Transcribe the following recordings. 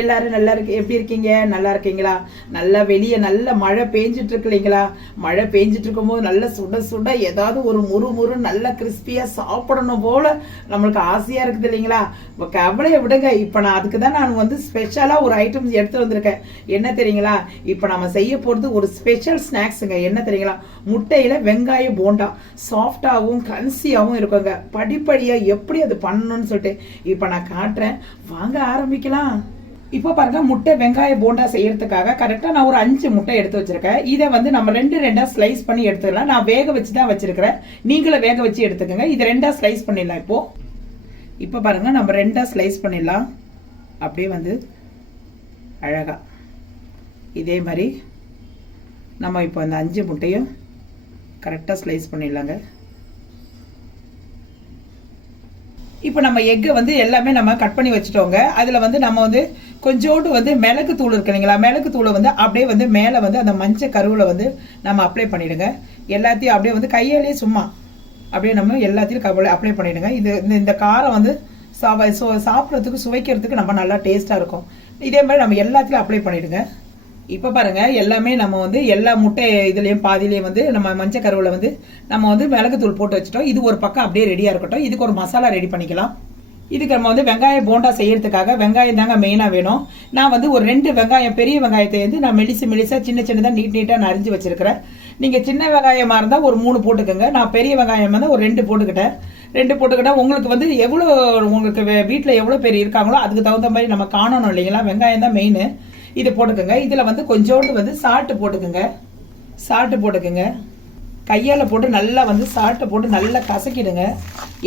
எல்லாரும் நல்லா இருக்கு. எப்படி இருக்கீங்க? நல்லா இருக்கீங்களா? நல்லா வெளியே நல்ல மழை பெஞ்சிட்டு இருக்கு இல்லைங்களா? மழை பெஞ்சிட்டு இருக்கும்போது நல்ல சுட சுட ஏதாவது ஒரு முறு நல்ல கிறிஸ்பியா சாப்பிடணும் போல நம்மளுக்கு ஆசையா இருக்குது இல்லைங்களா? இப்போ கவலையை விடுங்க. இப்போ நான் அதுக்கு தான் நான் வந்து ஸ்பெஷலா ஒரு ஐட்டம் எடுத்து வந்திருக்கேன். என்ன தெரியுங்களா? இப்போ நம்ம செய்ய போறது ஒரு ஸ்பெஷல் ஸ்நாக்ஸுங்க. என்ன தெரியுங்களா? முட்டையில வெங்காய போண்டா சாஃப்டாகவும் கிரன்சியாகவும் இருக்குங்க. படிப்படியா எப்படி அது பண்ணணும்னு சொல்லிட்டு இப்போ நான் காட்டுறேன். வாங்க ஆரம்பிக்கலாம். இப்போ பாருங்க, முட்டை வெங்காய போண்டா செய்யறதுக்காக கரெக்டா நான் ஒரு 5 முட்டை எடுத்து வச்சிருக்கேன். இதை வந்து நம்ம ரெண்டா ஸ்லைஸ் பண்ணி எடுத்துக்கலாம். நான் வேக வச்சு தான் வச்சிருக்கிறேன். நீங்களும் வேக வச்சு எடுத்துக்கோங்க. இது ரெண்டா ஸ்லைஸ் பண்ணிடலாம். இப்போ பாருங்க, நம்ம ரெண்டா ஸ்லைஸ் பண்ணிடலாம். அப்படியே வந்து அழகா இதே மாதிரி நம்ம இப்போ அந்த 5 முட்டையும் கரெக்டாக ஸ்லைஸ் பண்ணிடலாங்க. இப்போ நம்ம எக்கை வந்து எல்லாமே நம்ம கட் பண்ணி வச்சுட்டோங்க. அதில் வந்து நம்ம வந்து கொஞ்சோண்டு வந்து மிளகு தூள் இருக்கு இல்லைங்களா? மிளகு தூளை வந்து அப்படியே வந்து மேலே வந்து அந்த மஞ்சள் கருவில் வந்து நம்ம அப்ளை பண்ணிவிடுங்க. எல்லாத்தையும் அப்படியே வந்து கையாலேயே சும்மா அப்படியே நம்ம எல்லாத்தையும் அப்ளை பண்ணிவிடுங்க. இந்த காரம் வந்து சாப்பிட்றதுக்கு சுவைக்கிறதுக்கு நம்ம நல்லா டேஸ்ட்டாக இருக்கும். இதே மாதிரி நம்ம எல்லாத்தையும் அப்ளை பண்ணிவிடுங்க. இப்போ பாருங்க, எல்லாமே நம்ம வந்து எல்லா முட்டை இதுலேயும் பாதியிலையும் வந்து நம்ம மஞ்சள் கருவில் வந்து நம்ம வந்து மிளகுத்தூள் போட்டு வச்சுட்டோம். இது ஒரு பக்கம் அப்படியே ரெடியாக இருக்கட்டும். இதுக்கு ஒரு மசாலா ரெடி பண்ணிக்கலாம். இதுக்கு நம்ம வந்து வெங்காய போண்டா செய்யறதுக்காக வெங்காயம் தாங்க மெயினாக வேணும். நான் வந்து ஒரு 2 வெங்காயம், பெரிய வெங்காயத்தை வந்து நான் மெலிசா சின்னதாக நீட்டாக நான் அரிஞ்சு வச்சிருக்கிறேன். நீங்கள் சின்ன வெங்காயமாக இருந்தால் ஒரு 3 போட்டுக்கோங்க. நான் பெரிய வெங்காயம் வந்து ஒரு 2 போட்டுக்கிட்டேன். 2 போட்டுக்கிட்டா உங்களுக்கு வந்து எவ்வளோ உங்களுக்கு வீட்டில் எவ்வளோ பேர் இருக்காங்களோ அதுக்கு தகுந்த மாதிரி நம்ம காணணும் இல்லைங்களா? வெங்காயம் தான் மெயின். இதை போட்டுக்கோங்க. இதில் வந்து கொஞ்சோண்டு வந்து சால்ட்டு போட்டுக்கோங்க. கையால் போட்டு நல்லா வந்து சால்ட்டை போட்டு நல்லா கசக்கிடுங்க.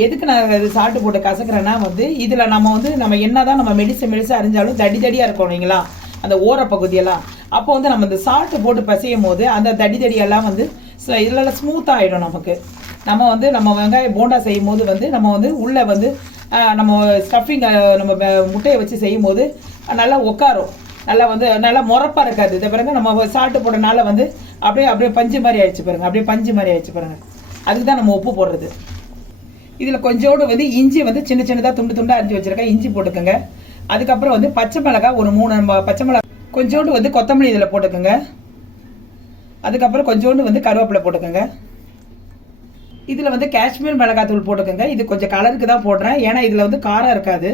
எதுக்கு நான் இது சால்ட்டு போட்டு கசக்கிறேன்னா வந்து இதில் நம்ம என்னதான் நம்ம மெலிசா அரிஞ்சாலும் தடியாக இருக்கும் இல்லைங்களா? அந்த ஓர பகுதியெல்லாம் அப்போ வந்து நம்ம இந்த சால்ட்டு போட்டு பசையும் போது அந்த தடியெல்லாம் வந்து இதில் ஸ்மூத்தாக ஆகிடும் நமக்கு. நம்ம வெங்காய போண்டா செய்யும் போது வந்து நம்ம வந்து உள்ளே வந்து நம்ம ஸ்டஃபிங் நம்ம முட்டையை வச்சு செய்யும் போது நல்லா உட்காரும். நல்லா முறப்பா இருக்காது. இதை பாருங்க, நம்ம சால்ட்டு போட்டனால வந்து அப்படியே பஞ்சு மாதிரி ஆயிடுச்சு பாருங்க. அதுக்கு தான் நம்ம உப்பு போடுறது. இதில் கொஞ்சோடு வந்து இஞ்சி வந்து சின்னதாக துண்டா அரிஞ்சு வச்சிருக்கேன். இஞ்சி போட்டுக்கோங்க. அதுக்கப்புறம் வந்து பச்சை மிளகாய் ஒரு 3 பச்சை மிளகாய், கொஞ்சோண்டு வந்து கொத்தமல்லி இதில் போட்டுக்கோங்க. அதுக்கப்புறம் கொஞ்சோண்டு வந்து கருவேப்பிலை போட்டுக்கோங்க. இதில் வந்து காஷ்மீர் மிளகாய் தூள் போட்டுக்கோங்க. இது கொஞ்சம் கலருக்கு தான் போடுறேன், ஏன்னா இதில் வந்து காரம் இருக்காது.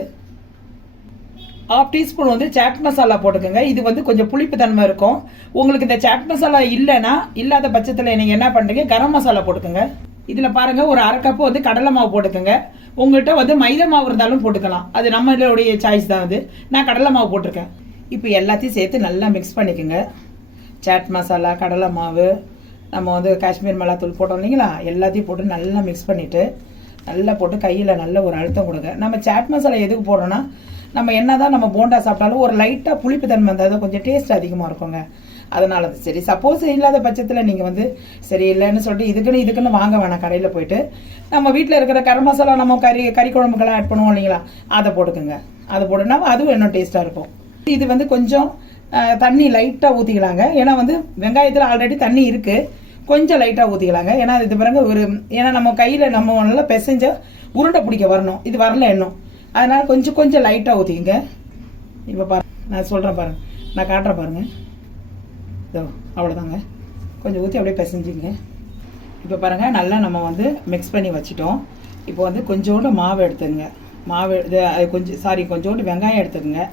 1/2 டீஸ்பூன் வந்து சாட் மசாலா போட்டுக்கோங்க. இது வந்து கொஞ்சம் புளிப்பு தன்மை இருக்கும். உங்களுக்கு இந்த சாட் மசாலா இல்லாத பட்சத்தில் நீங்கள் என்ன பண்ணுறீங்க, கரம் மசாலா போட்டுக்கோங்க. இதில் பாருங்க, ஒரு 1/2 கப் வந்து கடலை மாவு போட்டுக்கோங்க. உங்கள்கிட்ட வந்து மைதா மாவு இருந்தாலும் போட்டுக்கலாம். அது நம்மளுடைய சாய்ஸ் தான். அது நான் கடலை மாவு போட்டிருக்கேன். இப்போ எல்லாத்தையும் சேர்த்து நல்லா மிக்ஸ் பண்ணிக்கோங்க. சாட் மசாலா, கடலை மாவு, நம்ம வந்து காஷ்மீர் மிளகாத்தூள் போட்டோம் இல்லைங்களா? எல்லாத்தையும் போட்டு நல்லா மிக்ஸ் பண்ணிவிட்டு நல்லா போட்டு கையில் நல்ல ஒரு அழுத்தம் கொடுங்க. நம்ம சாட் மசாலா எதுக்கு போடுறோன்னா, நம்ம என்னதான் நம்ம போண்டா சாப்பிட்டாலும் ஒரு லைட்டாக புளிப்பு தன்மை வந்தால் கொஞ்சம் டேஸ்ட் அதிகமாக இருக்குங்க. அதனால சரி, சப்போஸ் இல்லாத பட்சத்தில் நீங்கள் வந்து சரி இல்லைன்னு சொல்லிட்டு இதுக்குன்னு வாங்க வேணாம். கடையில் போயிட்டு நம்ம வீட்டில் இருக்கிற கரம் மசாலா, நம்ம கறி குழம்புக்கெல்லாம் ஆட் பண்ணுவோம் இல்லைங்களா? அதை போட்டுக்கோங்க. அதை போட்டுனா அதுவும் இன்னும் டேஸ்ட்டாக இருக்கும். இது வந்து கொஞ்சம் தண்ணி லைட்டாக ஊற்றிக்கலாங்க. ஏன்னா வந்து வெங்காயத்தில் ஆல்ரெடி தண்ணி இருக்குது. கொஞ்சம் லைட்டாக ஊற்றிக்கலாங்க. ஏன்னா இது பிறகு ஏன்னா நம்ம கையில் நம்ம நல்லா பிசைஞ்ச உருண்டை பிடிக்க வரணும். இது வரல இன்னும். அதனால் கொஞ்சம் லைட்டாக ஊற்றிக்கங்க. இப்போ நான் சொல்கிறேன் பாருங்கள், நான் காட்டுறேன் பாருங்கள். இதோ அவ்வளோதாங்க. கொஞ்சம் ஊற்றி அப்படியே பிசைஞ்சிங்க. இப்போ பாருங்கள், நல்லா நம்ம வந்து மிக்ஸ் பண்ணி வச்சுட்டோம். இப்போ வந்து கொஞ்சோண்டு மாவு எடுத்துங்க. கொஞ்சோண்டு வெங்காயம் எடுத்துக்கோங்க.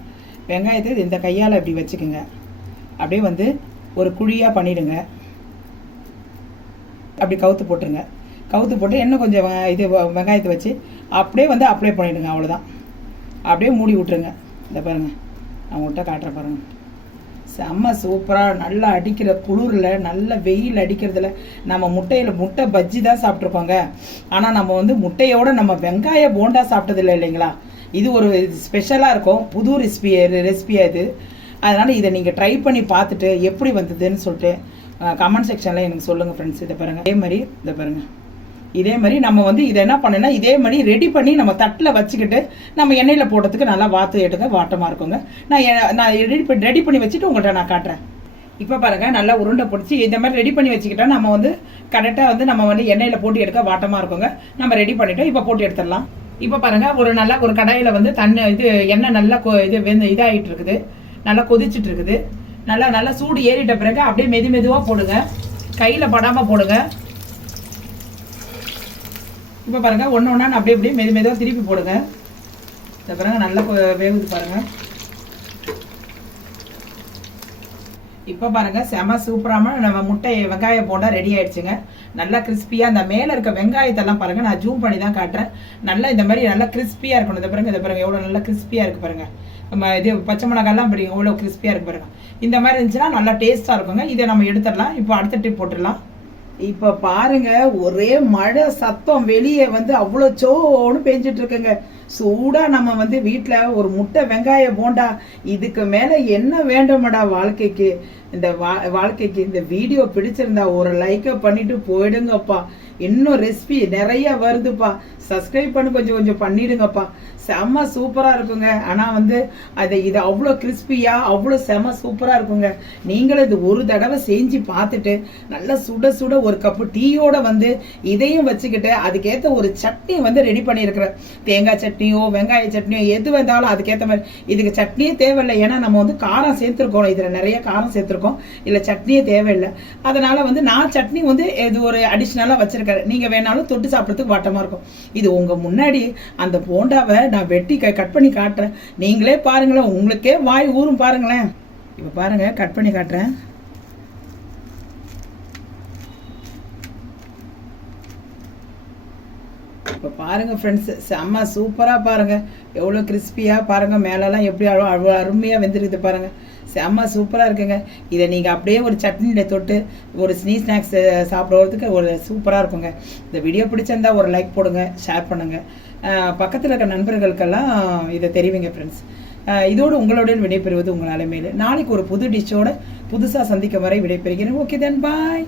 வெங்காயத்தை இந்த கையால் இப்படி வச்சுக்கோங்க. அப்படியே வந்து ஒரு குழியாக பண்ணிவிடுங்க. அப்படி கவுத்து போட்டு இன்னும் கொஞ்சம் வெங்காயத்தை வச்சு அப்படியே வந்து அப்ளை பண்ணிவிடுங்க. அவ்வளோதான். அப்படியே மூடி விட்டுருங்க. இந்த பாருங்கள், நான் உங்கள்கிட்ட காட்டுறேன் பாருங்கள். செம்ம சூப்பராக நல்லா அடிக்கிற குளிரில், நல்ல வெயில் அடிக்கிறதுல நம்ம முட்டை பஜ்ஜி தான் சாப்பிட்ருக்கோங்க. ஆனால் நம்ம வந்து முட்டையோடு நம்ம வெங்காய போண்டா சாப்பிட்டதில்லை இல்லைங்களா? இது ஒரு ஸ்பெஷலாக இருக்கும். புது ரெசிபியாக இது. அதனால் இதை நீங்கள் ட்ரை பண்ணி பார்த்துட்டு எப்படி வந்ததுன்னு சொல்லிட்டு கமெண்ட் செக்ஷனில் எனக்கு சொல்லுங்கள் ஃப்ரெண்ட்ஸ். இதை பாருங்கள். இதே மாதிரி நம்ம வந்து இதை என்ன பண்ணேன்னா, இதே மாதிரி ரெடி பண்ணி நம்ம தட்டில் வச்சுக்கிட்டு நம்ம எண்ணெயில் போடுறதுக்கு நல்லா வாட்டமாக இருக்குங்க. நான் ரெடி பண்ணி வச்சுட்டு உங்கள்கிட்ட நான் காட்டுறேன். இப்போ பாருங்கள், நல்லா உருண்டை பிடிச்சி இந்த மாதிரி ரெடி பண்ணி வச்சுக்கிட்டா நம்ம வந்து கரெக்டாக வந்து நம்ம வந்து எண்ணெயில் போட்டு எடுக்க வாட்டமாக இருக்குங்க. நம்ம ரெடி பண்ணிவிட்டோம். இப்போ போட்டு எடுத்துடலாம். இப்போ பாருங்க நல்ல ஒரு கடாயில் வந்து தண்ணி எண்ணெய் நல்லா இதாகிட்டு இருக்குது, நல்லா கொதிச்சுட்டு இருக்குது. நல்லா சூடு ஏறிட்ட பிறகு அப்படியே மெதுவாக போடுங்க, கையில் படாமல் போடுங்க. இப்போ பாருங்க ஒன்று அப்படியே மெதுவாக திருப்பி போடுங்க. இந்த பாருங்க நல்லா வேகுது பாருங்க. இப்போ பாருங்க செம சூப்பரான நம்ம முட்டை வெங்காய போண்டா ரெடி ஆயிடுச்சுங்க. நல்லா கிறிஸ்பியாக அந்த மேலே இருக்க வெங்காயத்தெல்லாம் பாருங்க, நான் ஜூம் பண்ணி தான் காட்டுறேன். நல்லா இந்த மாதிரி நல்லா கிறிஸ்பியாக இருக்கணும். இதை பாருங்க எவ்வளோ நல்லா கிறிஸ்பியாக இருக்கு பாருங்க. நம்ம பச்சை மிளகாலாம் அப்படி எவ்வளோ கிறிஸ்பியாக இருக்கு பாருங்க. இந்த மாதிரி இருந்துச்சுன்னா நல்லா டேஸ்ட்டாக இருக்குங்க. இதை நம்ம எடுத்துடலாம். இப்போ அடுத்த டிப் போட்டுடலாம். இப்போ பாருங்க ஒரே மழை சத்தம், வெளியே அவ்வளோ சோன்னு பெஞ்சிட்டு இருக்குங்க. சூடா நம்ம வீட்டில் ஒரு முட்டை வெங்காய போண்டா, இதுக்கு மேலே என்ன வேண்டும்டா வாழ்க்கைக்கு. இந்த வாழ்க்கைக்கு இந்த வீடியோ பிடிச்சிருந்தா ஒரு லைக்கை பண்ணிட்டு போயிடுங்கப்பா. இன்னும் ரெசிபி நிறைய வருதுப்பா. சப்ஸ்கிரைப் பண்ணி கொஞ்சம் பண்ணிடுங்கப்பா. செம்ம சூப்பராக இருக்குங்க. ஆனால் இது அவ்வளோ கிறிஸ்பியாக அவ்வளோ செம்ம சூப்பராக இருக்குங்க. நீங்களும் இது ஒரு தடவை செஞ்சு பார்த்துட்டு நல்லா சுட ஒரு கப்பு டீயோட இதையும் வச்சுக்கிட்டு அதுக்கேற்ற ஒரு சட்னி ரெடி பண்ணியிருக்கிறேன். தேங்காய் சட்னியோ வெங்காய சட்னியோ எது வந்தாலும் அதுக்கேற்ற மாதிரி. இதுக்கு சட்னியே தேவையில்லை, ஏன்னா நம்ம காரம் சேர்த்துருக்கோம். இதில் நிறைய காரம் சேர்த்துருக்கோம், இல்லை சட்னியே தேவையில்லை. அதனால் நான் சட்னி இது ஒரு அடிஷ்னலாக வச்சுருக்கேன். நீங்கள் வேணாலும் தொட்டு சாப்பிட்றதுக்கு வாட்டமாக இருக்கும். இது உங்கள் முன்னாடி அந்த போண்டாவை நான் வெட்டி கட் பண்ணி காட்டுறேன். நீங்களே பாருங்களேன், உங்களுக்கே வாய் ஊறும் பாருங்களேன். இப்போ பாருங்க கட் பண்ணி காட்டுறேன். இப்போ பாருங்க ஃப்ரெண்ட்ஸ், செம்ம சூப்பராக பாருங்க, எவ்வளோ கிறிஸ்பியாக பாருங்க. மேலெல்லாம் எப்படி அவ்வளோ அருமையாக வெந்திருக்குது பாருங்க. செம்ம சூப்பராக இருக்குங்க. இதை நீங்கள் அப்படியே ஒரு சட்னியில் தொட்டு ஒரு ஸ்நாக்ஸ் சாப்பிட்றதுக்கு ஒரு சூப்பராக இருக்குங்க. இந்த வீடியோ பிடிச்சிருந்தா ஒரு லைக் போடுங்க, ஷேர் பண்ணுங்கள், பக்கத்தில் இருக்க நண்பர்களுக்கெல்லாம் இதை தெரிவிங்க ஃப்ரெண்ட்ஸ். இதோடு உங்களுடன் விடைபெறுவது உங்களால் மேலே. நாளைக்கு ஒரு புது டிஷ்ஷோட புதுசாக சந்திக்கும் வரை விடைபெறுகிறேன். ஓகே தென் பாய்.